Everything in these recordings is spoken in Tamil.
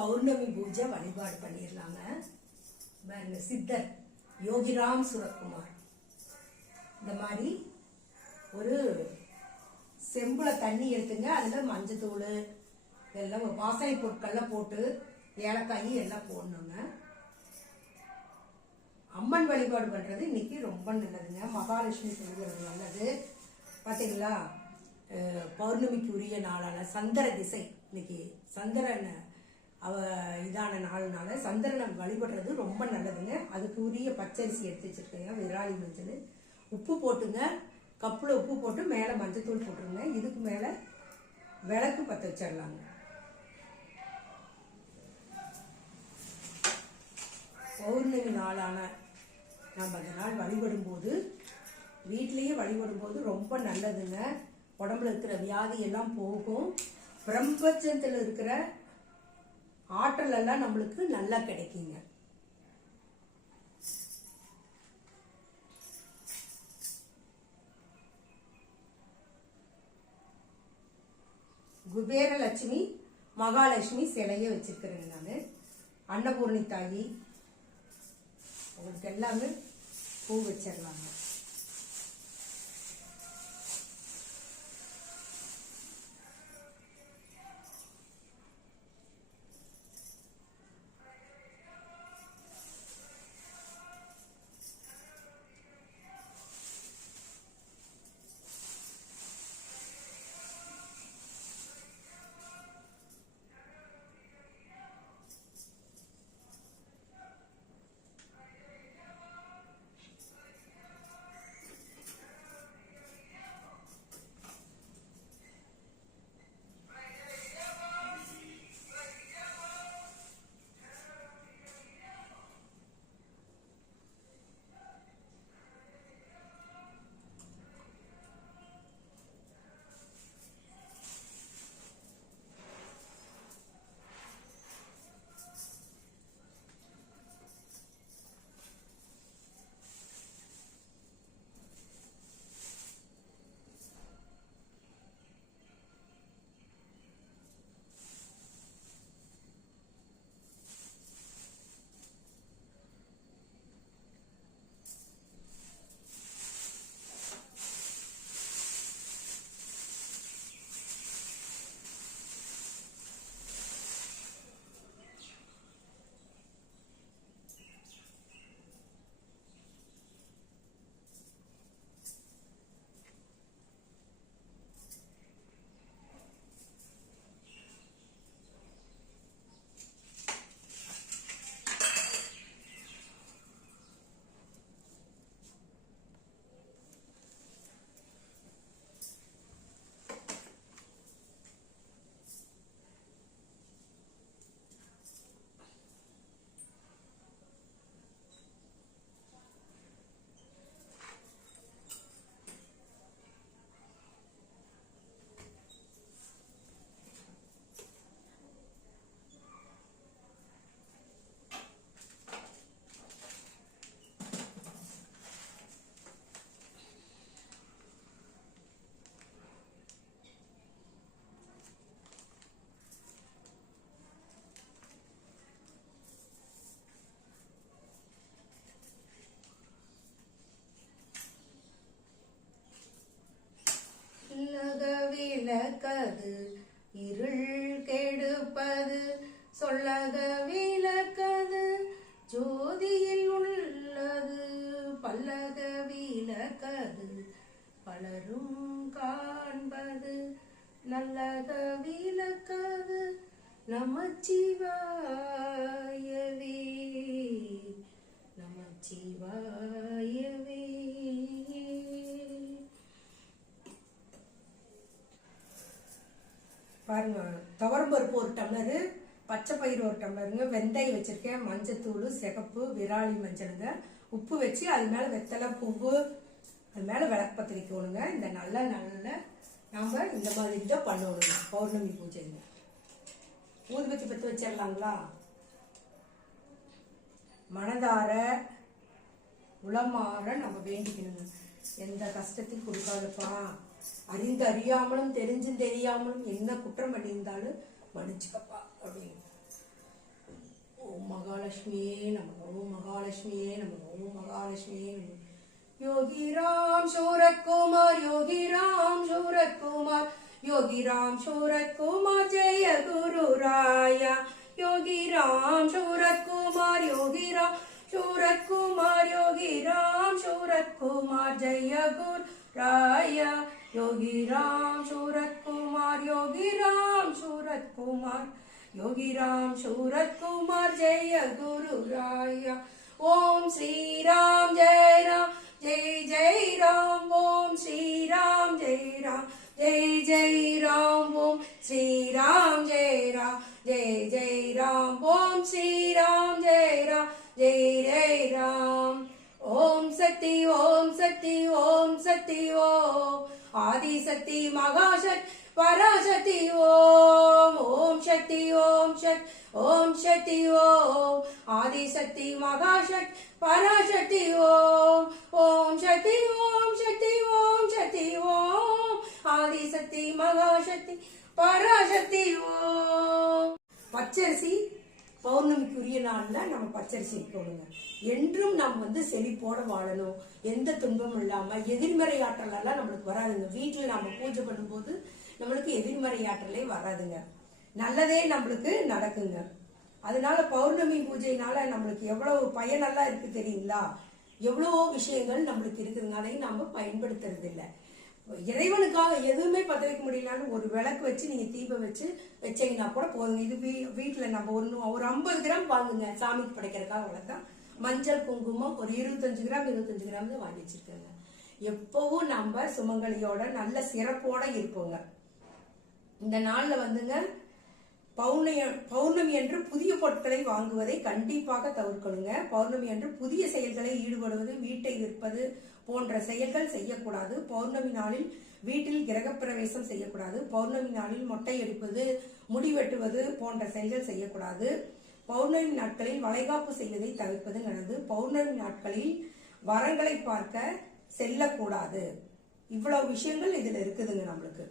பௌர்ணமி பூஜை வழிபாடு பண்ணிடலாங்க. பாருங்க, சித்தர் யோகிராம் சுரத்குமார் இந்த மாதிரி ஒரு செம்புல தண்ணி எடுத்துங்க. அதில் மஞ்சத்தூள் எல்லாம் வாசனை பொருட்கள்லாம் போட்டு ஏலக்காய் எல்லாம் போடணுங்க. அம்மன் வழிபாடு பண்ணுறது இன்னைக்கு ரொம்ப நல்லதுங்க. மகாலட்சுமி சொல்கிறது நல்லது. பார்த்தீங்களா, பௌர்ணமிக்கு உரிய நாளான சந்திர திசை இன்னைக்கு சந்திரன் இதான நாள்னால சந்திரனை வழிபடுறது ரொம்ப நல்லதுங்க. அதுக்கு உரிய பச்சரிசி எடுத்து வச்சிருக்கேங்க. விராலி மஞ்சள், உப்பு போட்டுங்க. கப்பில் உப்பு போட்டு மேலே மஞ்சத்தூள் போட்டுருங்க. இதுக்கு மேலே விளக்கு பற்ற வச்சிடலாங்க. பௌர்ணமி நாளான நம்ம அந்த நாள் வழிபடும்போது வீட்லேயே வழிபடும்போது ரொம்ப நல்லதுங்க. உடம்புல இருக்கிற வியாதி எல்லாம் போகும். பிரபஞ்சத்தில் இருக்கிற ஆற்றல் எல்லாம் நம்மளுக்கு நல்லா கிடைக்குங்க. குபேரலட்சுமி மகாலட்சுமி சிலையை வச்சிருக்கிறேங்க. நான் அன்னபூர்ணி தாயி உங்களுக்கு எல்லாமே பூ வச்சிடலாங்க. விளக்கது இருள் கெடுப்பது சொல்லக விளக்கது ஜோதியில் உள்ளது பல்லக விளக்கது பலரும் காண்பது நல்லக விளக்கது நமச்சிவாயவே நமச்சிவாயவே. பாருங்க, துவரம்பருப்பு ஒரு டம்ளரு, பச்சை பயிறு ஒரு டம்ளருங்க, வெந்தயம் வச்சிருக்கேன், மஞ்சத்தூள், சிகப்பு, விராலி மஞ்சளுங்க, உப்பு வச்சு அது மேலே வெத்தலை பூவு அது மேலே விளக்கு பற்ற வைக்கணுங்க. இந்த நல்ல நாம் இந்த மாதிரி தான் பண்ணணுங்க பௌர்ணமி பூஜைங்க. ஊதுபத்தி பற்ற வச்சிடலாங்களா? மனதார உளமாற நம்ம வேண்டிக்கணுங்க. எந்த கஷ்டத்தையும் கொடுக்காதப்பா, அறிந்து அறியாமலும் தெரிஞ்சும் தெரியாமலும் என்ன குற்றம் பண்ணியிருந்தாலும் மன்னிச்சுக்கப்பா அப்படின்னு ஓம் மகாலட்சுமியே நமக, ஓம் மகாலட்சுமியே நமக, ஓம் மகாலட்சுமியே நமக. யோகி ராம் சூரத் குமார், யோகி ராம் சூரத் குமார், யோகி ராம் சூரத் குமார், ஜெய குரு ராயா. யோகி ராம் சூரத் குமார், யோகி ராம் சூரத் குமார், யோகி ராம் சூரத் குமார், ஜெய குரு ராயா. யோகி ராம் சூரத் குமார், யோகி ராம் சூரத் குமார், யோகி ராம் சூரத் குமார், ஜெய குரு ராயா. ஓம் ஸ்ரீ ராம் ஜெய ராம், ஜெய் ஜெய் ராம். ஓம் ஸ்ரீ ராம் ஜெய் ராம், ஜெய் ஜெய் ராம். ஓம் ஸ்ரீ ராம் ஜெய் ராம், ஜெய் ஜெய் ராம். ஓம் ஸ்ரீ ராம் ஜெய் ராம், ஜெய் ஜெய் ராம். ஓம் சக்தி, ஓம் சக்தி, ஓம் சக்தி, ஓம் ஆதிசக்தி மகாசக்தி பராசக்தி. ஓம் ஓம் சக்தி, ஓம் சக்தி, ஓம் சக்தி, ஓம் ஆதிசக்தி மகாசக்தி பராசக்தி. ஓம் ஓம் சக்தி, ஓம் சக்தி, ஓம் சக்தி, ஓம் ஆதிசக்தி மகாசக்தி பராசக்தி. ஓம் பச்சரிசி பௌர்ணமிக்குரிய நாள்ல நம்ம பச்சரிசி போடுங்க. என்றும் நம்ம செழிப்போட வாழணும், எந்த துன்பமும் இல்லாம. எதிர்மறை ஆற்றல் எல்லாம் நம்மளுக்கு வராதுங்க. வீட்டுல நம்ம பூஜை பண்ணும்போது நம்மளுக்கு எதிர்மறை ஆற்றலே வராதுங்க, நல்லதே நம்மளுக்கு நடக்குங்க. அதனால பௌர்ணமி பூஜைனால நம்மளுக்கு எவ்வளவு பயனெல்லாம் இருக்கு தெரியுங்களா? எவ்வளவோ விஷயங்கள் நம்மளுக்கு இருக்குதுங்க, அதை நாம பயன்படுத்துறது இல்லை. இறைவனுக்காக எதுவுமே பத்த வைக்க முடியலன்னு ஒரு விளக்கு வச்சு நீங்க தீபம் வச்சு வச்சீங்கன்னா கூட போதுங்க. இது வீட்டுல நம்ம ஒரு 50 கிராம் வாங்குங்க, சாமிக்கு படைக்கிறதுக்காக. அவ்வளவுதான். மஞ்சள் குங்குமம் ஒரு 25 கிராம் 25 கிராம் தான் வாங்கி வச்சிருக்கேங்க. எப்பவும் நம்ம சுமங்கலியோட நல்ல சிறப்போட இருப்போங்க. இந்த நாள்ல பௌர்ணமி அன்று புதிய பொருட்களை வாங்குவதை கண்டிப்பாக தவிர்க்கணுங்க. பௌர்ணமி அன்று புதிய செயல்களை ஈடுபடுவது, வீட்டை விற்பது போன்ற செயல்கள் செய்யக்கூடாது. பௌர்ணமி நாளில் வீட்டில் கிரகப்பிரவேசம் செய்யக்கூடாது. பௌர்ணமி நாளில் மொட்டை எடுப்பது, முடி வெட்டுவது போன்ற செயல்கள் செய்யக்கூடாது. பௌர்ணமி நாட்களில் வளைகாப்பு செய்வதை தவிர்ப்பது நல்லது. பௌர்ணமி நாட்களில் வரங்களை பார்க்க செல்லக்கூடாது. இவ்வளவு விஷயங்கள் இதுல இருக்குதுங்க நம்மளுக்கு.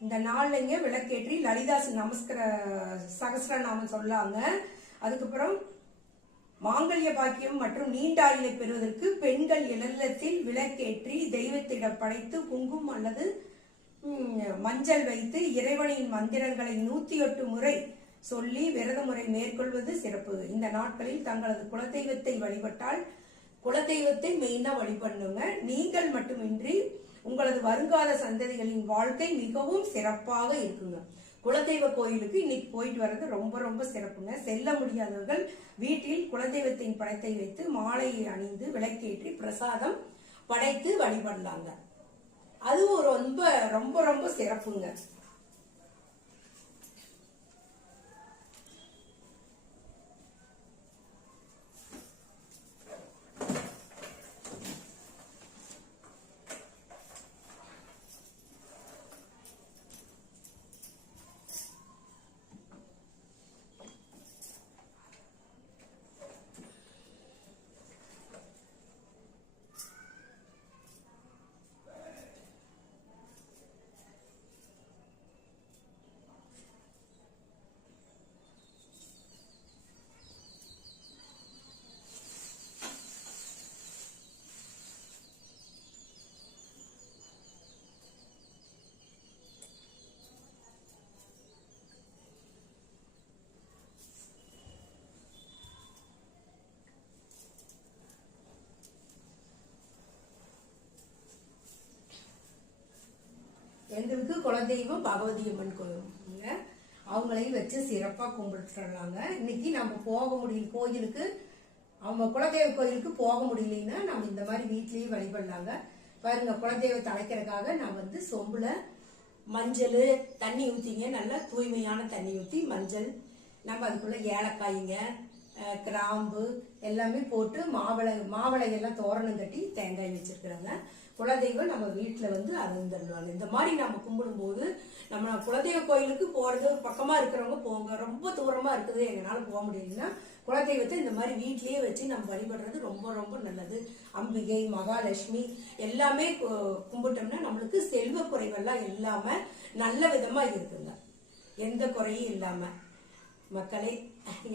இந்த நாள்லங்க விளக்கேற்றி லலிதா சகஸ்ரநாமம் சொல்லாங்க. அதுக்கப்புறம் மாங்கல்ய பாக்கியம் மற்றும் நீண்டாயிலை பெறுவதற்கு பெண்கள் இல்லத்தில் விளக்கேற்றி தெய்வத்திடம் படைத்து குங்குமம் அல்லது மஞ்சள் வைத்து இறைவனின் மந்திரங்களை 108 முறை சொல்லி விரத முறை மேற்கொள்வது சிறப்பு. இந்த நாட்களில் தங்களது குலதெய்வத்தை வழிபட்டால், குலதெய்வத்தை மெயினா வழிபடணுங்க. நீங்கள் மட்டுமின்றி உங்களது வருங்கால சந்ததிகளின் வாழ்க்கை மிகவும் சிறப்பாக இருக்குங்க. குலதெய்வ கோயிலுக்கு இன்னைக்கு போயிட்டு வர்றது ரொம்ப ரொம்ப சிறப்புங்க. செல்ல முடியாதவர்கள் வீட்டில் குலதெய்வத்தின் படத்தை வைத்து மாலையை அணிந்து விளக்கேற்றி பிரசாதம் படைத்து வழிபடலாங்க. அதுவும் ரொம்ப ரொம்ப ரொம்ப சிறப்புங்க. எங்களுக்கு குலதெய்வம் பகவதி அம்மன் கோயிலுங்க. அவங்களையும் வச்சு சிறப்பா கும்பிட்டுலாங்க. இன்னைக்கு நம்ம போக முடியல கோயிலுக்கு, அவங்க குலதெய்வ கோயிலுக்கு போக முடியலன்னா நம்ம இந்த மாதிரி வீட்லயே வழிபடலாங்க. பாருங்க, குலதெய்வத்தை அழைக்கிறதுக்காக நான் சொம்புல மஞ்சள் தண்ணி ஊற்றிங்க. நல்லா தூய்மையான தண்ணி ஊற்றி மஞ்சள், நம்ம அதுக்குள்ள ஏலக்காய்ங்க, கிராம்பு எல்லாமே போட்டு மாவளை எல்லாம் தோரணம் கட்டி தேங்காய் வச்சிருக்கிறோங்க. குலதெய்வம் நம்ம வீட்டில் வந்து அருந்தருள்வாங்க. இந்த மாதிரி நம்ம கும்பிடும்போது நம்ம குலதெய்வ கோயிலுக்கு போகிறது பக்கமாக இருக்கிறவங்க போங்க, ரொம்ப தூரமாக இருக்குது எங்களால் போக முடியலன்னா குலதெய்வத்தை இந்த மாதிரி வீட்லேயே வச்சு நம்ம வழிபடுறது ரொம்ப ரொம்ப நல்லது. அம்பிகை, மகாலட்சுமி எல்லாமே கும்பிட்டோம்னா நம்மளுக்கு செல்வ குறைவெல்லாம் இல்லாமல் நல்ல விதமாக இருக்குங்க, எந்த குறையும் இல்லாமல். மக்களே,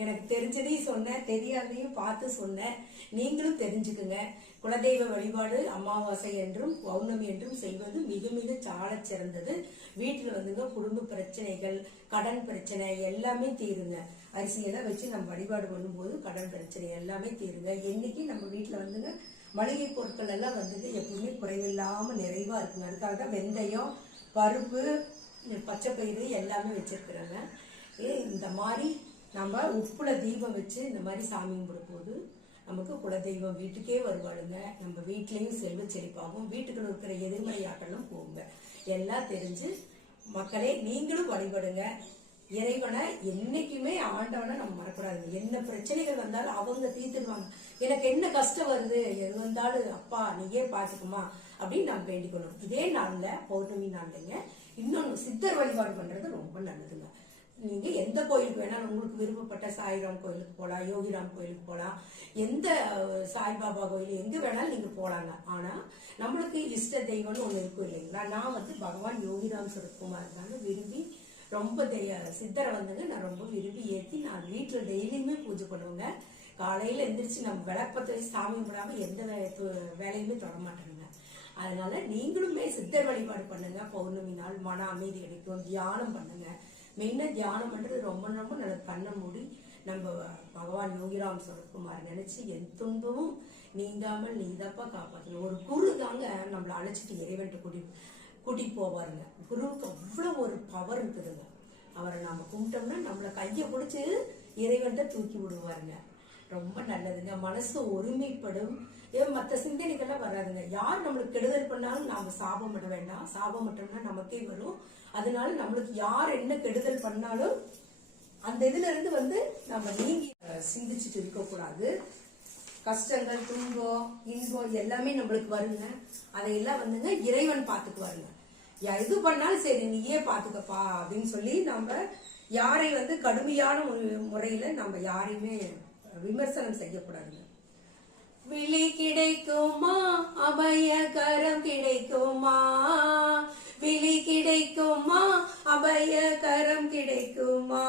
எனக்கு தெரிஞ்சதையும் சொன்னேன், தெரியாதையும் பார்த்து சொன்னேன், நீங்களும் தெரிஞ்சுக்குங்க. குலதெய்வ வழிபாடு அமாவாசை என்றும் பௌர்ணமி என்றும் செய்வது மிக மிக சால சிறந்தது. வீட்டில் வந்துங்க குடும்ப பிரச்சனைகள், கடன் பிரச்சனை எல்லாமே தீருங்க. அரிசியெல்லாம் வச்சு நம்ம வழிபாடு பண்ணும்போது கடன் பிரச்சனை எல்லாமே தீருங்க. என்னைக்கு நம்ம வீட்டில் வந்துங்க மளிகை பொருட்கள் எல்லாம் வந்துங்க எப்பவுமே குறைவில்லாமல் நிறைவாக இருக்குங்க. அதுக்காக தான் வெந்தயம், பருப்பு, பச்சைப்பயிறு எல்லாமே வச்சிருக்கிறேங்க. இந்த மாதிரி நம்ம உப்புல தீபம் வச்சு இந்த மாதிரி சாமி கும்பிடும்போது நமக்கு குலதெய்வம் வீட்டுக்கே வருவாளுங்க. நம்ம வீட்லேயும் செல்வ செழிப்பாகும், வீட்டுக்குள்ள இருக்கிற எதிர்மறையாட்டெல்லாம் போகுங்க. எல்லாம் தெரிஞ்சு மக்களே நீங்களும் வழிபடுங்க. இறைவனை என்னைக்குமே ஆண்டவனை நம்ம மறக்கூடாதுங்க. என்ன பிரச்சனைகள் வந்தாலும் அவங்க தீர்த்துடுவாங்க. எனக்கு என்ன கஷ்டம் வருது, எது வந்தாலும் அப்பா நீயே பார்த்துக்குமா அப்படின்னு நம்ம வேண்டிக்கணும். இதே நாளில் பௌர்ணமி நாள்லைங்க இன்னொன்று சித்தர் வழிபாடு பண்ணுறது ரொம்ப நல்லதுங்க. நீங்க எந்த கோயிலுக்கு வேணாலும் உங்களுக்கு விருப்பப்பட்ட சாய்ராம் கோயிலுக்கு போகலாம், யோகிராம் கோயிலுக்கு போகலாம், எந்த சாய்பாபா கோயில் எங்க வேணாலும் நீங்க போலாங்க. ஆனா நம்மளுக்கு இஷ்ட தெய்வம்னு ஒண்ணு இருக்கும் இல்லைங்களா. நான் வந்து பகவான் யோகிராம் சுரத்குமார் தாங்க விரும்பி ரொம்ப சித்தரை வந்துங்க நான் ரொம்ப விரும்பி ஏற்றி நான் வீட்டில் டெய்லியுமே பூஜை பண்ணுவேங்க. காலையில எந்திரிச்சு நம்ம விளப்பத்தை வச்சு சாமி கும்பிடாம எந்த வேலையுமே தொட மாட்டேங்க. அதனால நீங்களுமே சித்தர் வழிபாடு பண்ணுங்க. பௌர்ணமி நாள் மன அமைதி கிடைக்கும். தியானம் பண்ணுங்க. மெயினா தியானம் பண்றது ரொம்ப ரொம்ப நல்ல கண்ணை மூடி நம்ம பகவான் யோகிராம் சுரத்குமார் நினைச்சு என் துன்பமும் நீங்காமல் நீதாப்பா காப்பாற்றணும். ஒரு குரு தாங்க நம்மளை அழைச்சிட்டு இறைவன்ட்டு கூட்டிட்டு போவாருங்க. குருவுக்கு அவ்வளவு ஒரு பவர் இருக்குதுங்க. அவரை நாம கும்பிட்டோம்னா நம்மளை கையை பிடிச்சி இறைவன்ட்ட தூக்கி விடுவாருங்க. ரொம்ப நல்லதுங்க. மனசு ஒருமைப்படும். மற்ற சிந்தனைகள்லாம் வராதுங்க. யார் நம்மளுக்கு கெடுதல் பண்ணாலும் நாம சாபம் விட வேண்டாம். சாபம் விட்டோம்னா நமக்கே வரும். அதனால நம்மளுக்கு யார் என்ன கெடுதல் பண்ணாலும் அந்த இதுல இருந்து வந்து நம்ம நீங்கி சிந்திச்சுட்டு இருக்க கூடாது. கஷ்டங்கள், துன்பம், இன்பம் எல்லாமே நம்மளுக்கு வருங்க. அதையெல்லாம் வந்துங்க இறைவன் பாத்துக்குவாருங்க. எது பண்ணாலும் சரி நீயே பாத்துக்கப்பா அப்படின்னு சொல்லி நம்ம யாரை வந்து கடுமையான முறையில நம்ம யாரையுமே விமர்சனம் செய்யக்கூடாதுங்க. விழி கிடைக்குமா, அபயகரம் கிடைக்குமா, விழி கிடைக்குமா, அபயகரம் கிடைக்குமா,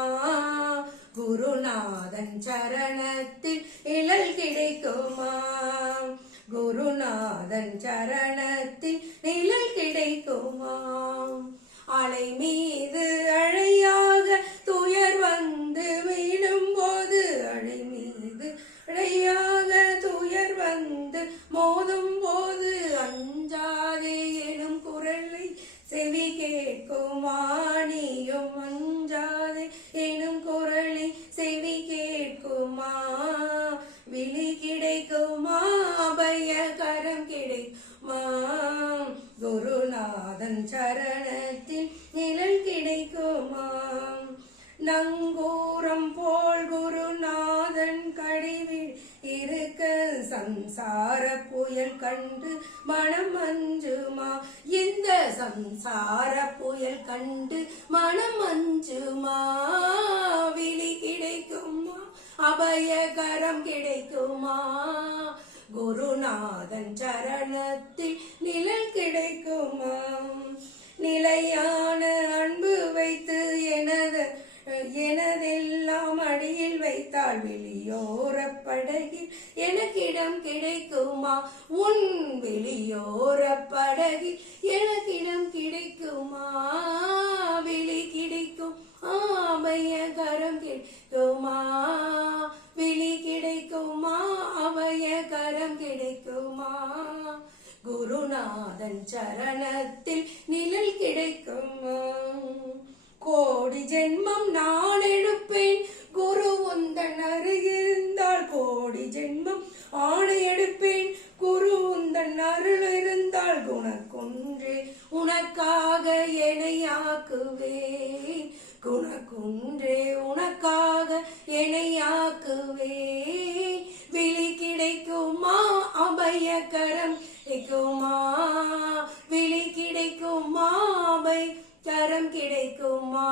குருநாதன் சரணத்தில் நிழல் கிடைக்குமா, குருநாதன் சரணத்தில் நிழல் கிடைக்குமா, அலை மீது அழையாக துயர் வந்து விழும் போது, அலை மீது அழையாக துயர் வந்து மோதும் போது அஞ்சாதே எனும் குரலை செவி கேட்குமா, நீயும் அஞ்சாதே எனும் குரலை செவி கேட்குமா, விழி கிடைக்குமா, அபயகரம் கிடைக்குமா, குருநாதன் சரணத்தில் நிழல் கிடைக்குமா, நங்கூரம் போல் குருநாதன் கடிவில் இருக்க சம்சார புயல் கண்டு மனம் அஞ்சுமா, இந்த சம்சார புயல் கண்டு மனம் அஞ்சுமா, விழி கிடைக்குமா, அபயகரம் கிடைக்குமா, குருநாதன் சரணத்தில் நிழல் கிடைக்குமா, நிலையான அன்பு வைத்து எனதெல்லாம் அடியில் வைத்தால் வெளியோர படகில் எனக்கிடம் கிடைக்குமா, உன் வெளியோர படகில் எனக்கிடம் கிடைக்குமா, விழி கிடைக்கும் அபயகரம் கிடைக்குமா, விழி கிடைக்குமா, அபயகரம் கிடைக்குமா, குருநாதன் சரணத்தில் நிழல் கிடைக்குமா, கோடி ஜென்மம் நான் எடுப்பேன் குரு உந்தன் அருகிருந்தால், கோடி ஜென்மம் ஆணை எடுப்பேன் குரு உந்தன் அருள் இருந்தால், குணக்குன்றே உனக்காக எனையாக்குவேன், குணக்குன்றே உனக்காக எனையாக்குவேன், விழி கிடைக்குமா, அபயகரம் கிடைக்குமா, கிடைக்குமா?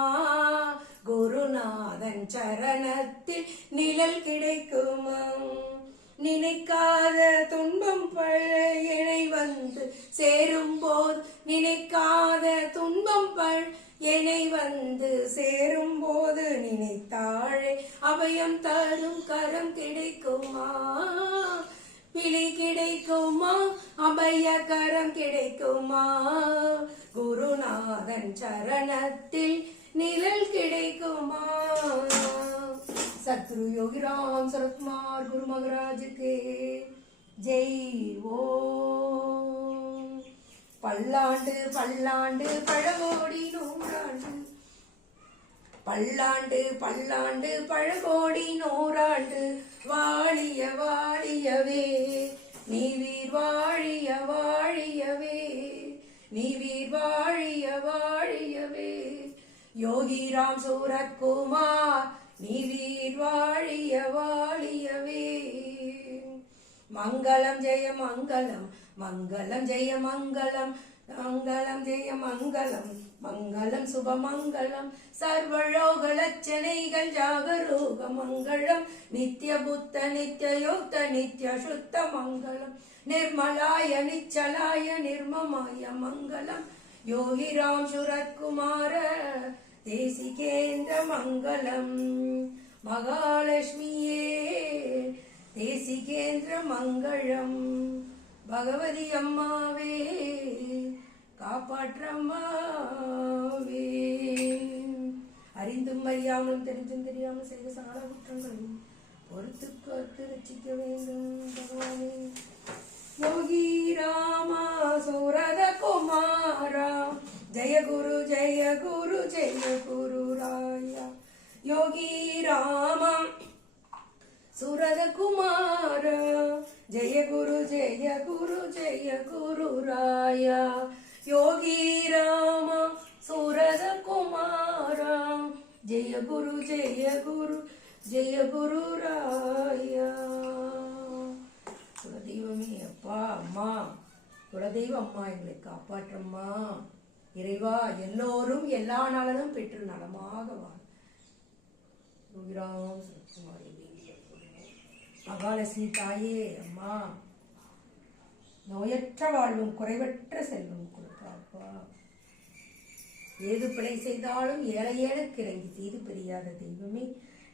குருநாதன் சரணத்தில் நிழல் கிடைக்குமா? நினைக்காத துன்பம் பல இணை வந்து சேரும் போது, நினைக்காத துன்பம் பல இணை வந்து சேரும் போது, நினைத்தாழே அபயம் தரும் கரம் கிடைக்குமா? பிழை கிடைக்குமா? அபய கரம் கிடைக்குமா? குருநாதன் சரணத்தில் நிழல் கிடைக்குமா? सतगुरु योगी राम शरद कुमार गुरु महाराज के जय ओम। பல்லாண்டு பல்லாண்டு பழகோடி நூறாண்டு, பல்லாண்டு பல்லாண்டு பழகோடி நூறாண்டு, வாழிய வாழியவே நீ வீர் வாழிய வாழியவே, நீ வீர் வாழிய வாழியவே, யோகி ராம் சூரத் குமார் நீ வீர் வாழிய வாழியவே. மங்களம் ஜெய மங்களம், மங்களம் ஜெய மங்களம், மங்களம் ஜெய மங்களம், மங்களம் சுபமங்களம், சர்வலோக லட்சணைகள் ஜாகரூக மங்களம், நித்ய புத்த நித்ய யோக்த நித்ய சுத்த மங்களம், நிர்மலாய நிச்சலாய நிர்மமாய மங்களம், யோகி ராம் சுரத் குமார தேசிகேந்திர மங்களம், மகாலட்சுமியே தேசிகேந்திர மங்களம், பகவதி அம்மாவே காப்பாற்றம்மாவே. அறிந்தும் அறியாமலும் தெரிஞ்சும் தெரியாமல் செய்த சகல குற்றங்களையும் பொறுத்து காத்து ரட்சிக்க வேண்டும் பகவானே. யோகி ராமா சூரத குமாரா ஜெய குரு ஜெய குரு ஜெய குரு ராயா. யோகி ராமா சூரத குமாரா ஜெய குரு ஜெய குரு ஜெய குரு ராயா. யோகி ராமா சூரத குமாரா ஜெய குரு ஜெய குரு ஜெய குரு ராயா. குலதெய்வமே அப்பா அம்மா, குலதெய்வ அம்மா எங்களை காப்பாற்றம்மா. இறைவா எல்லோரும் எல்லா நலனும் பெற்று நலமாக வாழ். மகாலட்சுமி தாயே அம்மா, நோயற்ற வாழ்வும் குறைவற்ற செல்வம் கொடுப்பாப்பா. ஏது பிழை செய்தாலும் ஏழையேனுக்கு இறங்கி தீது பெரியாத தெய்வமே,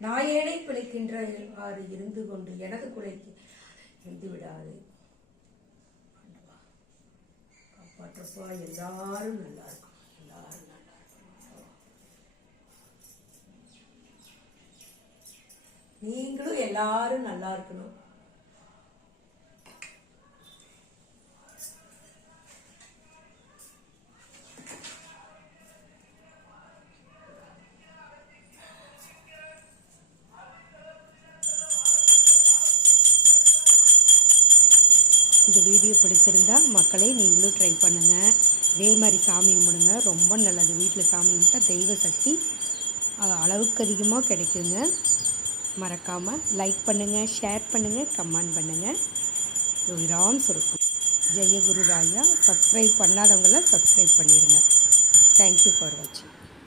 நாயேனை பிழைக்கின்ற ஆறு இருந்து கொண்டு எனது குலைக்கு வந்து விடாது காப்பாற்றப்பா. எல்லாரும் நல்லா இருக்கும், எல்லாரும் நல்லா இருக்கும். நீங்களும் எல்லாரும் நல்லா இருக்கணும். இந்த வீடியோ பிடிச்சிருந்தா மக்களே நீங்களும் ட்ரை பண்ணுங்கள். இதே மாதிரி சாமி கும்பிடுங்க, ரொம்ப நல்லது. வீட்டில் சாமி கும்பிட்டா தெய்வ சக்தி அளவுக்கு அதிகமாக கிடைக்குங்க. மறக்காமல் லைக் பண்ணுங்கள், ஷேர் பண்ணுங்கள், கமெண்ட் பண்ணுங்கள். யோகி ராம் சுருக்கம் ஜெய குரு ராயா. சப்ஸ்கிரைப் பண்ணாதவங்களாம் சப்ஸ்கிரைப் பண்ணிடுங்க. தேங்க்யூ ஃபார் வாட்சிங்.